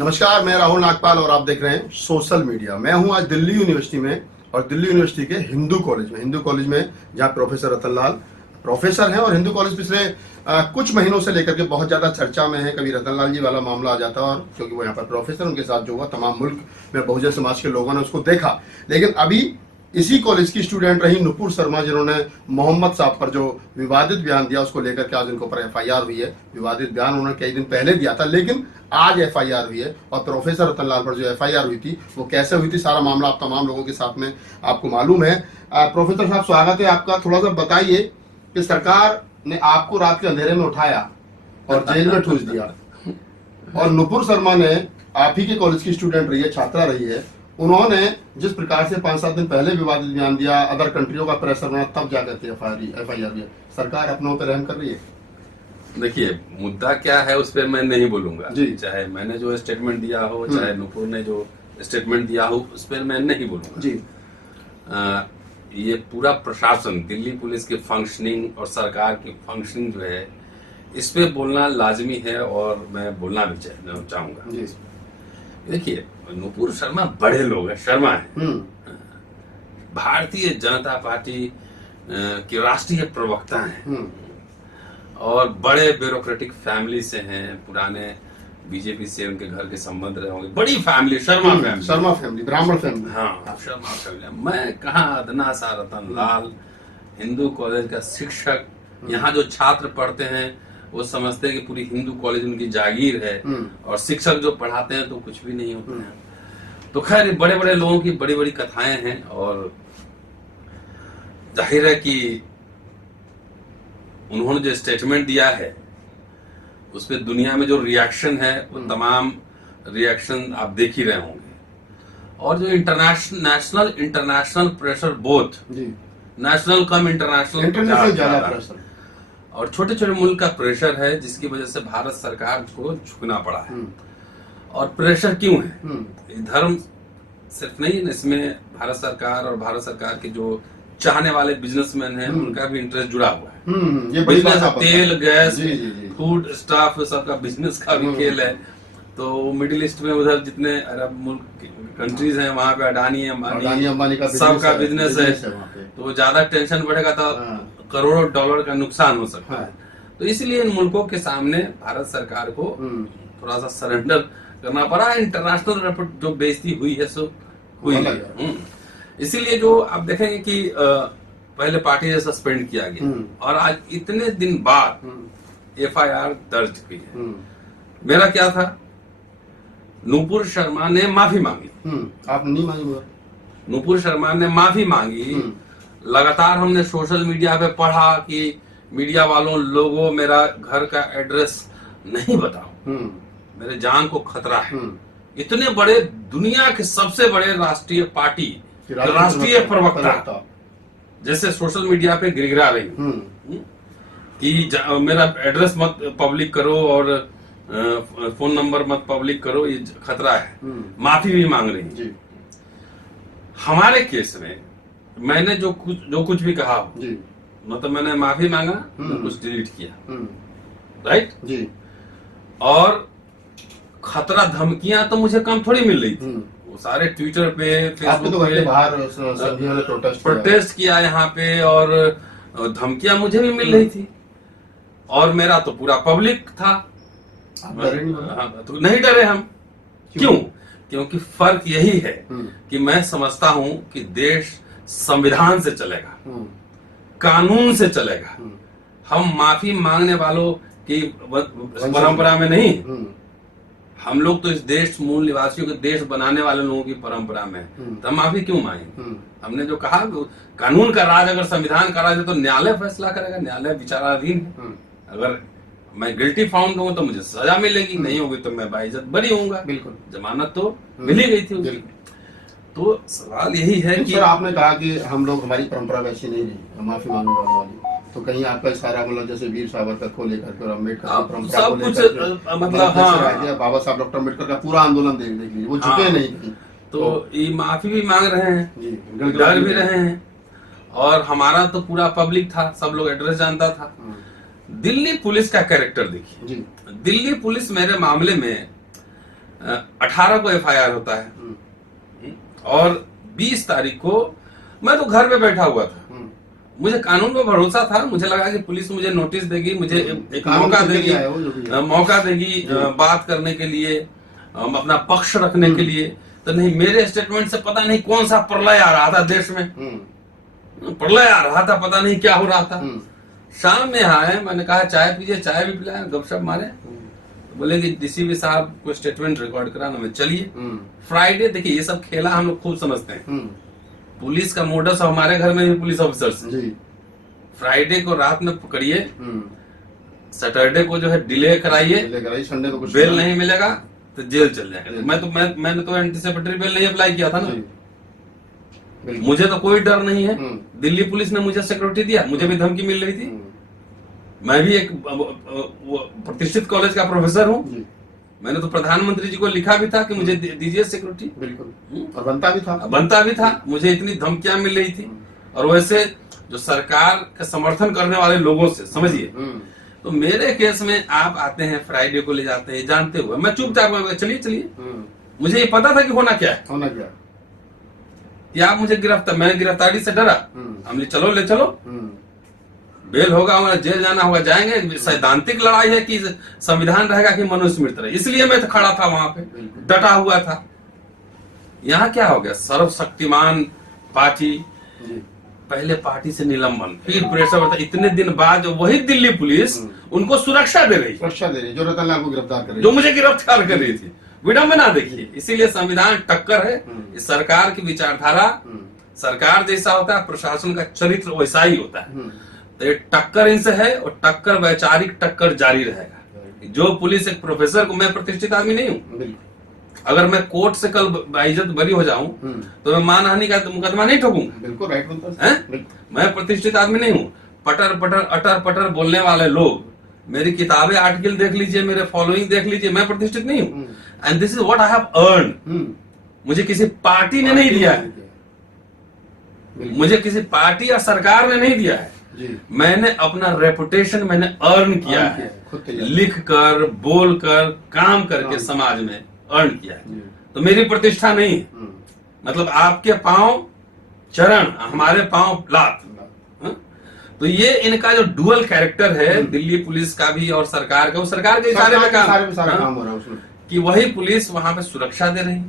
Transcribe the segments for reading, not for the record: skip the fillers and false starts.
नमस्कार, मैं राहुल नागपाल और आप देख रहे हैं सोशल मीडिया। मैं हूं आज दिल्ली यूनिवर्सिटी में और दिल्ली यूनिवर्सिटी के हिंदू कॉलेज में जहां प्रोफेसर रतन लाल प्रोफेसर हैं। और हिंदू कॉलेज पिछले कुछ महीनों से लेकर के बहुत ज्यादा चर्चा में है। कभी रतन लाल जी वाला मामला आ जाता है और क्योंकि वो यहाँ पर प्रोफेसर, उनके साथ जो हुआ तमाम मुल्क में बहुजन समाज के लोगों ने उसको देखा। लेकिन अभी इसी कॉलेज की स्टूडेंट रही नुपुर शर्मा, जिन्होंने मोहम्मद साहब पर जो विवादित बयान दिया, उसको लेकर के आज उनके ऊपर एफआईआर हुई है। विवादित बयान उन्होंने कई दिन पहले दिया था, लेकिन आज एफआईआर हुई है। और प्रोफेसर रतन लाल पर जो एफआईआर हुई थी वो कैसे हुई थी, सारा मामला आप तमाम लोगों के साथ में आपको मालूम है। प्रोफेसर साहब, स्वागत है आपका। थोड़ा सा बताइए कि सरकार ने आपको रात के अंधेरे में उठाया और जेल में ठूस दिया, और नुपुर शर्मा ने आप ही के कॉलेज की स्टूडेंट रही है, छात्रा रही है, उन्होंने जिस प्रकार से 5-7 दिन पहले विवादित बयान दिया, अदर कंट्रियों का प्रेशर बना, तब जाकर के एफआईआर हुई। सरकार अपनों पर रहम कर रही है? देखिए, मुद्दा क्या है उस पर मैं नहीं बोलूंगा जी। चाहे मैंने जो स्टेटमेंट दिया हो, चाहे नुपुर ने जो स्टेटमेंट दिया हो, उस पर मैं नहीं बोलूंगा जी। ये पूरा प्रशासन, दिल्ली पुलिस की फंक्शनिंग और सरकार की फंक्शनिंग जो है, इस पे बोलना लाजमी है और मैं बोलना भी चाहूंगा। जी। देखिए, नुपुर शर्मा बड़े लोग हैं, शर्मा है, भारतीय जनता पार्टी के राष्ट्रीय प्रवक्ता हैं और बड़े ब्यूरोक्रेटिक फैमिली से हैं, पुराने बीजेपी से उनके घर के संबंध रहे होंगे। बड़ी फैमिली, शर्मा फैमिली, ब्राह्मण फैमिली। हाँ, शर्मा फैमिली। मैं कहाँ अदना सा रतन लाल, हिंदू कॉलेज का शिक्षक, यहाँ जो छात्र पढ़ते हैं वो समझते हैं कि पूरी हिंदू कॉलेज उनकी जागीर है, और शिक्षक जो पढ़ाते हैं तो कुछ भी नहीं होते हैं। तो खैर, बड़े बड़े लोगों की बड़ी बड़ी कथाएं हैं, और जाहिर है कि उन्होंने जो स्टेटमेंट दिया है उस पर दुनिया में जो रिएक्शन है वो तमाम रिएक्शन आप देख ही रहे होंगे। और जो इंटरनेशनल प्रेशर, बोथ नेशनल कम इंटरनेशनल ज्यादा प्रेशर, और छोटे छोटे मुल्क का प्रेशर है, जिसकी वजह से भारत सरकार को झुकना पड़ा है। और प्रेशर क्यों है? धर्म सिर्फ नहीं, इसमें भारत सरकार और भारत सरकार के जो चाहने वाले बिजनेसमैन हैं उनका भी इंटरेस्ट जुड़ा हुआ है। ये बिजनेस, तेल, गैस, फूड, स्टाफ, सबका बिजनेस का भी खेल है। तो मिडिल ईस्ट में उधर जितने अरब मुल्क कंट्रीज हैं, वहाँ पे अडानी अंबानी का सबका बिजनेस है। तो ज्यादा टेंशन बढ़ेगा तो करोड़ों डॉलर का नुकसान हो सकता है। तो इसलिए इन मुल्कों के सामने भारत सरकार को थोड़ा सा सरेंडर करना पड़ा। इंटरनेशनल जो बेइज्जती हुई है सो हुई है। इसीलिए जो आप देखेंगे कि पहले पार्टी से सस्पेंड किया गया और आज इतने दिन बाद एफआईआर दर्ज हुई है। मेरा क्या था, नुपुर शर्मा ने माफी मांगी। आप नहीं मांगी? नुपुर शर्मा ने माफी मांगी। लगातार हमने सोशल मीडिया पे पढ़ा कि मीडिया वालों, लोगों, मेरा घर का एड्रेस नहीं बताओ, मेरे जान को खतरा है। इतने बड़े, दुनिया के सबसे बड़े राष्ट्रीय पार्टी, राष्ट्रीय प्रवक्ता जैसे सोशल मीडिया पे गिरगिरा रही कि मेरा एड्रेस मत पब्लिक करो और फोन नंबर मत पब्लिक करो, ये खतरा है। माफी भी मांग रही। हमारे केस में मैंने जो कुछ भी कहा, मतलब मैंने माफी मांगा, कुछ डिलीट किया, राइट जी। और खतरा, धमकियां तो मुझे कम थोड़ी मिल रही थी। वो सारे ट्विटर पे, फेसबुक पे बाहर प्रोटेस्ट किया यहाँ पे, और धमकियां मुझे भी मिल रही थी। और मेरा तो पूरा पब्लिक था। तो नहीं डरे हम। क्यों? क्योंकि फर्क यही है कि मैं समझता हूं कि देश संविधान से चलेगा, कानून से चलेगा। हम माफी मांगने वालों की परंपरा में नहीं, हम लोग तो इस देश, मूल निवासियों के देश बनाने वाले लोगों की परंपरा में, तो हम माफी क्यों मांगे? हमने जो कहा, कानून का राज, अगर संविधान का राज है तो न्यायालय फैसला करेगा, न्यायालय विचाराधीन है। अगर मैं गिल्टी फाउंड हूँ तो मुझे सजा मिलेगी, नहीं होगी तो मैं बाइज्जत बरी होऊंगा। बिल्कुल, जमानत तो मिल ही गई थी। तो सवाल यही है कि आपने कहा कि हम लोग, हमारी परंपरा वैसी नहीं रही माफी मांगने वाली, तो कहीं आपका सारा, मतलब जैसे वीर सावरकर को लेकर के और अम्बेडकर की परंपरा को लेकर, मतलब बाबा साहब डॉक्टर अम्बेडकर का पूरा आंदोलन देख लीजिए, वो झुके नहीं कहीं। तो ये माफी भी मांग रहे हैं, डर भी रहे हैं, और हमारा तो पूरा पब्लिक था, सब लोग एड्रेस जानता था। दिल्ली पुलिस का कैरेक्टर देखिए। दिल्ली पुलिस मेरे मामले में 18 को FIR होता है और 20 तारीख को मैं तो घर पे बैठा हुआ था। मुझे कानून पे भरोसा था, मुझे लगा कि पुलिस मुझे नोटिस देगी, मुझे एक मौका देगी बात करने के लिए, अपना पक्ष रखने के लिए। तो नहीं, मेरे स्टेटमेंट से पता नहीं कौन सा प्रलय आ रहा था देश में, प्रलय आ रहा था, पता नहीं क्या हो रहा था। शाम में आए, मैंने कहा चाय पीजिए, चाय भी पिलाया, गपशप मारे। बोले कि DCP साहब को स्टेटमेंट रिकॉर्ड कराना, मैं चलिए। फ्राइडे, देखिए ये सब खेला हम लोग खूब समझते हैं। पुलिस का मोडस हमारे घर में भी पुलिस ऑफिसर्स। फ्राइडे को रात में पकड़िए, सैटरडे को जो है डिले कराइए, संडे को कुछ बेल नहीं मिलेगा तो जेल चल जाएगा। मैंने तो एंटीसिपेटरी बेल नहीं अप्लाई किया था ना, मुझे तो कोई डर नहीं है। दिल्ली पुलिस ने मुझे सिक्योरिटी दिया, मुझे भी धमकी मिल रही थी। मैं भी एक प्रतिष्ठित कॉलेज का प्रोफेसर हूँ, मैंने तो प्रधानमंत्री जी को लिखा भी था कि मुझे दीजिए सिक्योरिटी। बिल्कुल, और बनता भी था। मुझे इतनी धमकियां मिल रही थी, और वैसे जो सरकार का समर्थन करने वाले लोगों से, समझिए। तो मेरे केस में आप आते हैं, फ्राइडे को ले जाते हैं, जानते हुए मैं चुपचाप चलिए। मुझे ये पता था कि होना क्या है, कि आप मुझे मैं गिरफ्तारी से डरा। हमने चलो ले चलो, बेल होगा, हमारा जेल जाना होगा, जाएंगे। सैद्धांतिक लड़ाई है कि संविधान रहेगा कि मनुस्मृति रहे, इसलिए मैं तो खड़ा था वहां पे, डटा हुआ था। यहाँ क्या हो गया, सर्वशक्तिमान पार्टी, पहले पार्टी से निलंबन, फिर प्रेशर होता। इतने दिन बाद वही दिल्ली पुलिस उनको सुरक्षा दे रही, जो रतनलाल को गिरफ्तार कर रही, जो मुझे गिरफ्तार कर रही थी। विडंबना देखिए। इसीलिए संविधान टक्कर है, इस सरकार की विचारधारा सरकार जैसा होता है, प्रशासन का चरित्र वैसा ही होता है। तो ये टक्कर इनसे है, और टक्कर वैचारिक टक्कर जारी रहेगा। जो पुलिस एक प्रोफेसर को, मैं प्रतिष्ठित आदमी नहीं हूँ, अगर मैं कोर्ट से कल बाइज्जत बरी हो जाऊं तो मैं मानहानि का मुकदमा नहीं ठोकूंगा। बिल्कुल राइट बनता है। मैं प्रतिष्ठित आदमी नहीं हूँ। पटर पटर अटर पटर बोलने वाले लोग, मेरी किताबें आर्टिकल देख लीजिए, मेरे फॉलोइंग देख लीजिए, मैं प्रतिष्ठित नहीं हूँ। And this is what I have earn. मुझे किसी पार्टी ने नहीं दिया है, मुझे किसी पार्टी या सरकार ने नहीं दिया है। मैंने अपना रेपुटेशन मैंने अर्न किया है, लिख कर, बोल कर, काम करके समाज में अर्न किया है। तो मेरी प्रतिष्ठा नहीं है, मतलब आपके पांव चरण, हमारे पांव लात। तो ये इनका जो डुअल कैरेक्टर है दिल्ली पुलिस का भी और सरकार का, वो सरकार के इशारे में काम हो रहा है उसमें, कि वही पुलिस वहां पे सुरक्षा दे रही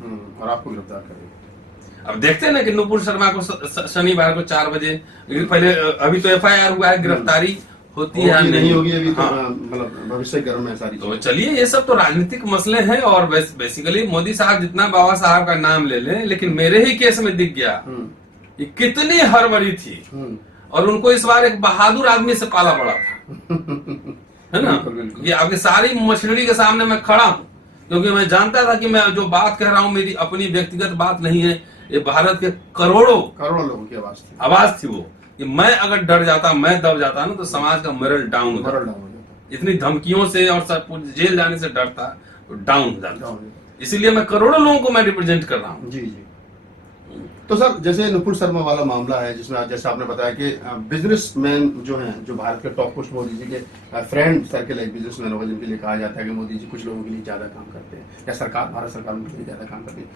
और आपको गिरफ्तार कर रही। अब देखते हैं ना कि नुपुर शर्मा को शनिवार को 4 बजे, लेकिन पहले अभी तो FIR हुआ है, गिरफ्तारी होती है नहीं होगी अभी, तो मतलब भविष्य गर्म है सारी। तो चलिए, ये सब तो राजनीतिक मसले हैं, और बेसिकली मोदी साहब जितना बाबा साहब का नाम ले लें, लेकिन मेरे ही केस में दिख गया कि कितनी हड़बड़ी थी, और उनको इस बार एक बहादुर आदमी से पाला पड़ा था, है ना। ये आपके सारी मशीनरी के सामने मैं खड़ा हूँ, क्योंकि मैं जानता था कि मैं जो बात कह रहा हूँ मेरी अपनी व्यक्तिगत बात नहीं है, ये भारत के करोड़ों लोगों की आवाज थी वो, कि मैं अगर डर जाता, मैं दब जाता ना, तो समाज का मोरल डाउन हो जाता। इतनी धमकियों से और सब जेल जाने से डरता, तो डाउन हो जाता। इसीलिए मैं करोड़ों लोगों को मैं रिप्रेजेंट कर रहा हूँ। जी। तो सर, जैसे नुपुर शर्मा वाला मामला है, जिसमें जैसे आपने बताया कि बिजनेसमैन जो हैं, जो भारत के टॉप कुछ मोदी जी के फ्रेंड सर्किल है, बिजनेसमैन होगा, जिनके लिए कहा जाता है कि मोदी जी कुछ लोगों के लिए ज्यादा काम करते हैं, या सरकार, भारत सरकार उनके लिए ज्यादा काम करती है।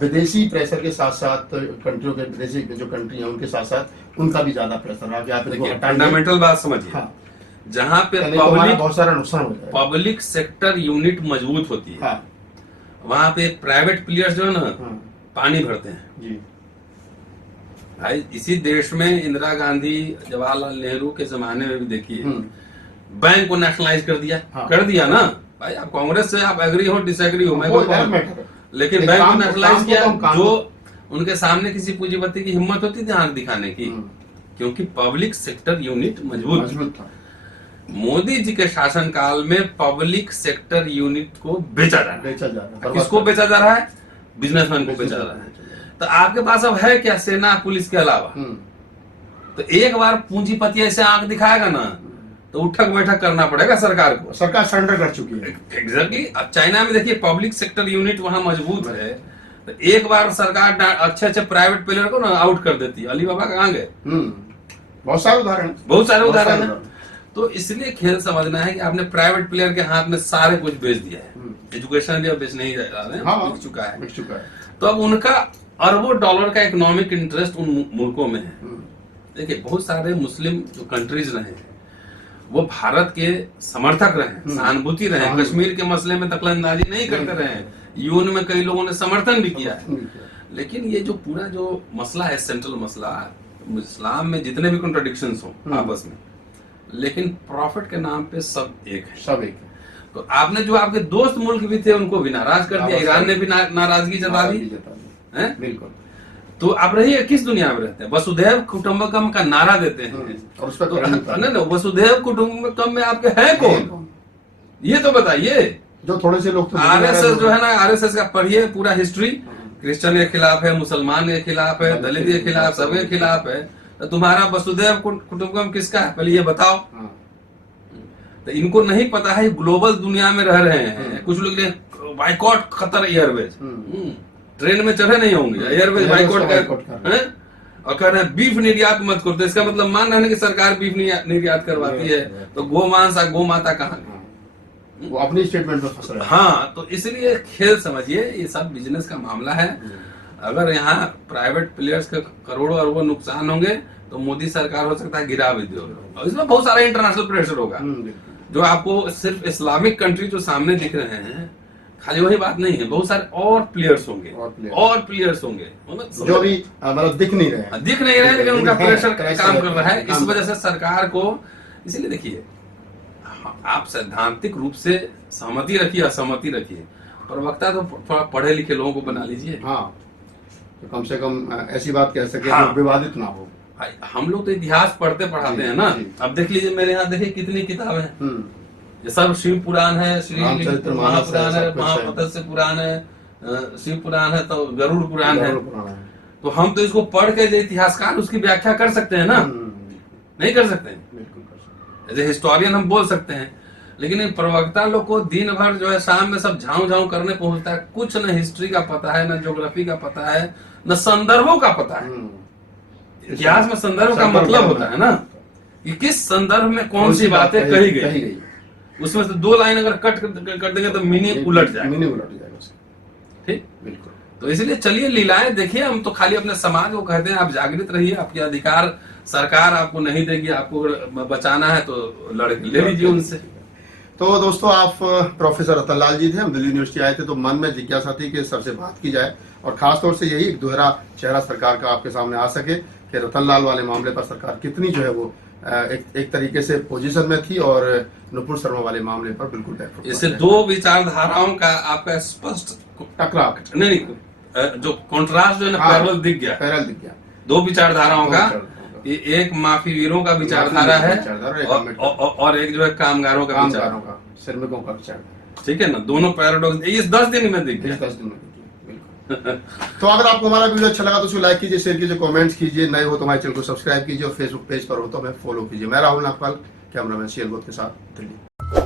विदेशी प्रेशर के साथ साथ कंट्रियों के, विदेशी जो कंट्री है उनके साथ साथ उनका भी ज्यादा प्रेशर है। फंडामेंटल बात समझिए, जहाँ पे बहुत सारा नुकसान हो जाए, पब्लिक सेक्टर यूनिट मजबूत होती है, वहां पे प्राइवेट प्लेयर्स जो है ना, पानी भरते हैं। भाई, इसी देश में इंदिरा गांधी, जवाहरलाल नेहरू के जमाने में भी देखिए, बैंक को नेशनलाइज कर दिया ना। भाई, आप कांग्रेस से आप एग्री हो डिसएग्री हो, लेकिन बैंक को नेशनलाइज किया। जो उनके सामने किसी पूंजीपति की हिम्मत होती थी आंख दिखाने की, क्योंकि पब्लिक सेक्टर यूनिट मजबूत था। मोदी जी के शासनकाल में पब्लिक सेक्टर यूनिट को बेचा जा रहा है। किसको बेचा जा रहा है? बिजनेसमैन को बेचा जा रहा है। तो आपके पास अब है क्या सेना पुलिस के अलावा? तो एक बार पूंजीपति ऐसे आंख दिखाएगा ना, तो उठक बैठक करना पड़ेगा सरकार को। सरकार सरेंडर कर चुकी है। एग्जैक्टली। अब चाइना में देखिए, पब्लिक सेक्टर यूनिट वहां मजबूत है, तो एक बार सरकार अच्छे प्राइवेट प्लेयर को ना आउट कर देती है। अलीबाबा कहाँ गए? बहुत सारे उदाहरण है। तो इसलिए खेल समझना है कि आपने प्राइवेट प्लेयर के हाथ में सारे कुछ बेच दिया है। एजुकेशन भी अब बेच नहीं जा रहे हैं, हाँ, बिक चुका है। बिक चुका है। तो अब उनका अरबों डॉलर का इकोनॉमिक इंटरेस्ट उन मुल्कों में है। देखिए बहुत सारे मुस्लिम जो कंट्रीज रहे हैं वो भारत के समर्थक रहे, सहानुभूति रहे, कश्मीर के मसले में दखलंदाजी नहीं करते रहे। यूएन में कई लोगों ने समर्थन भी किया है। लेकिन ये जो पूरा जो मसला है, सेंट्रल मसला, इस्लाम में जितने भी कॉन्ट्रडिक्शंस हो आपस में, लेकिन प्रॉफिट के नाम पे सब एक है, सब एक है। तो आपने जो आपके दोस्त मुल्क भी थे उनको भी नाराज कर दिया, ईरान ने भी नाराजगी जता दी है। बिल्कुल। तो आप रहिए किस दुनिया में रहते हैं? वसुधैव कुटुंबकम का नारा देते हैं और उस पर तो ना वसुधैव कुटुंबकम में आपके है कौन, ये तो बताइए। जो थोड़े से लोग आरएसएस जो है ना, आरएसएस का पढ़िए पूरा हिस्ट्री, क्रिश्चियन के खिलाफ है, मुसलमान के खिलाफ है, दलित के खिलाफ, सबके खिलाफ है। तो तुम्हारा वसुधैव कुटुंबकम किसका है पहले ये बताओ। तो इनको नहीं पता है ग्लोबल दुनिया में रह रहे हैं। कुछ लोग बाइकॉट कतर एयरवेज, ट्रेन में चढ़े नहीं होंगे, एयरवेज बाइकॉट कर और कह रहे हैं बीफ निर्यात मत करो। तो इसका मतलब मान रहे हैं कि सरकार बीफ निर्यात करवाती है, तो गो मांस गो माता कहाँ, वो अपनी स्टेटमेंट में फंस रहे हैं। हाँ, तो इसलिए खेल समझिए, ये सब बिजनेस का मामला है। अगर यहाँ प्राइवेट प्लेयर्स के करोड़ों अरबों नुकसान होंगे तो मोदी सरकार हो सकता है गिरा भी दे, और इसमें बहुत सारा इंटरनेशनल प्रेशर होगा। जो आपको सिर्फ इस्लामिक कंट्री जो सामने दिख रहे हैं, खाली वही बात नहीं है, बहुत सारे और प्लेयर्स होंगे, और प्लेयर्स होंगे जो भी मतलब दिख नहीं रहे, लेकिन उनका प्रेशर काम कर रहा है। इस वजह से सरकार को, इसलिए देखिए आप सैद्धांतिक रूप से सहमति रखिए, असहमति रखिए, प्रवक्ता तो थोड़ा पढ़े लिखे लोगों को बना लीजिए। हाँ, तो कम से कम ऐसी बात कह सके हाँ, जो विवादित ना हो। हम लोग तो इतिहास पढ़ते पढ़ाते हैं ना। अब देख लीजिए मेरे यहाँ देखिए कितनी किताबें हैं, ये सब शिव पुराण है, श्री महापुराण है, महामत्स्य पुराण है, शिव पुराण है, तो गरुड़ पुराण है। तो हम तो इसको पढ़ के जो इतिहासकार उसकी व्याख्या कर सकते हैं ना, नहीं कर सकते हैं? एज ए हिस्टोरियन हम बोल सकते हैं, लेकिन इन प्रवक्ता लोग को दिन भर जो है शाम में सब झाऊ झाऊ करने पहुंचता है, कुछ न हिस्ट्री का पता है, न ज्योग्राफी का पता है, न संदर्भों का पता है। इतिहास में संदर्भ का मतलब होता है ना कि किस संदर्भ में कौन सी बातें कही गई। उसमें से दो लाइन अगर कट कर देंगे तो मीनिंग उलट जाएगा। ठीक, बिल्कुल। तो इसलिए चलिए लीलाएं देखिए, हम तो खाली अपने समाज को कहते हैं आप जागृत रहिए, आपके अधिकार सरकार आपको नहीं देगी, आपको बचाना है तो लड़के ले लीजिए उनसे। तो दोस्तों, आप प्रोफेसर रतन लाल जी थे, हम दिल्ली यूनिवर्सिटी आए थे, तो मन में जिज्ञासा थी कि सबसे बात की जाए, और खासतौर से यही एक दोहरा चेहरा सरकार का आपके सामने आ सके कि रतन लाल वाले मामले पर सरकार कितनी जो है वो एक तरीके से पोजीशन में थी, और नुपुर शर्मा वाले मामले पर बिल्कुल बैकफुट। इससे दो विचारधाराओं का आपका स्पष्ट टकराव नहीं, जो कॉन्ट्रास्ट जो है ना, पैरेलल दिख गया। दो विचारधाराओं का, कि एक माफी वीरों का विचारधारा है और एक जो है कामगारों का श्रमिकों का विचार। ठीक है ना, दोनों पैराडॉक्स इस 10 दिन में दिख गया। तो अगर आपको हमारा वीडियो अच्छा लगा तो उसको लाइक कीजिए, शेयर कीजिए, कमेंट्स कीजिए, नए हो तो हमारे चैनल को सब्सक्राइब कीजिए, और फेसबुक पेज पर हो तो हमें फॉलो कीजिए। मैं राहुल नागपाल, कैमरामैन शेयर के साथ, दिल्ली।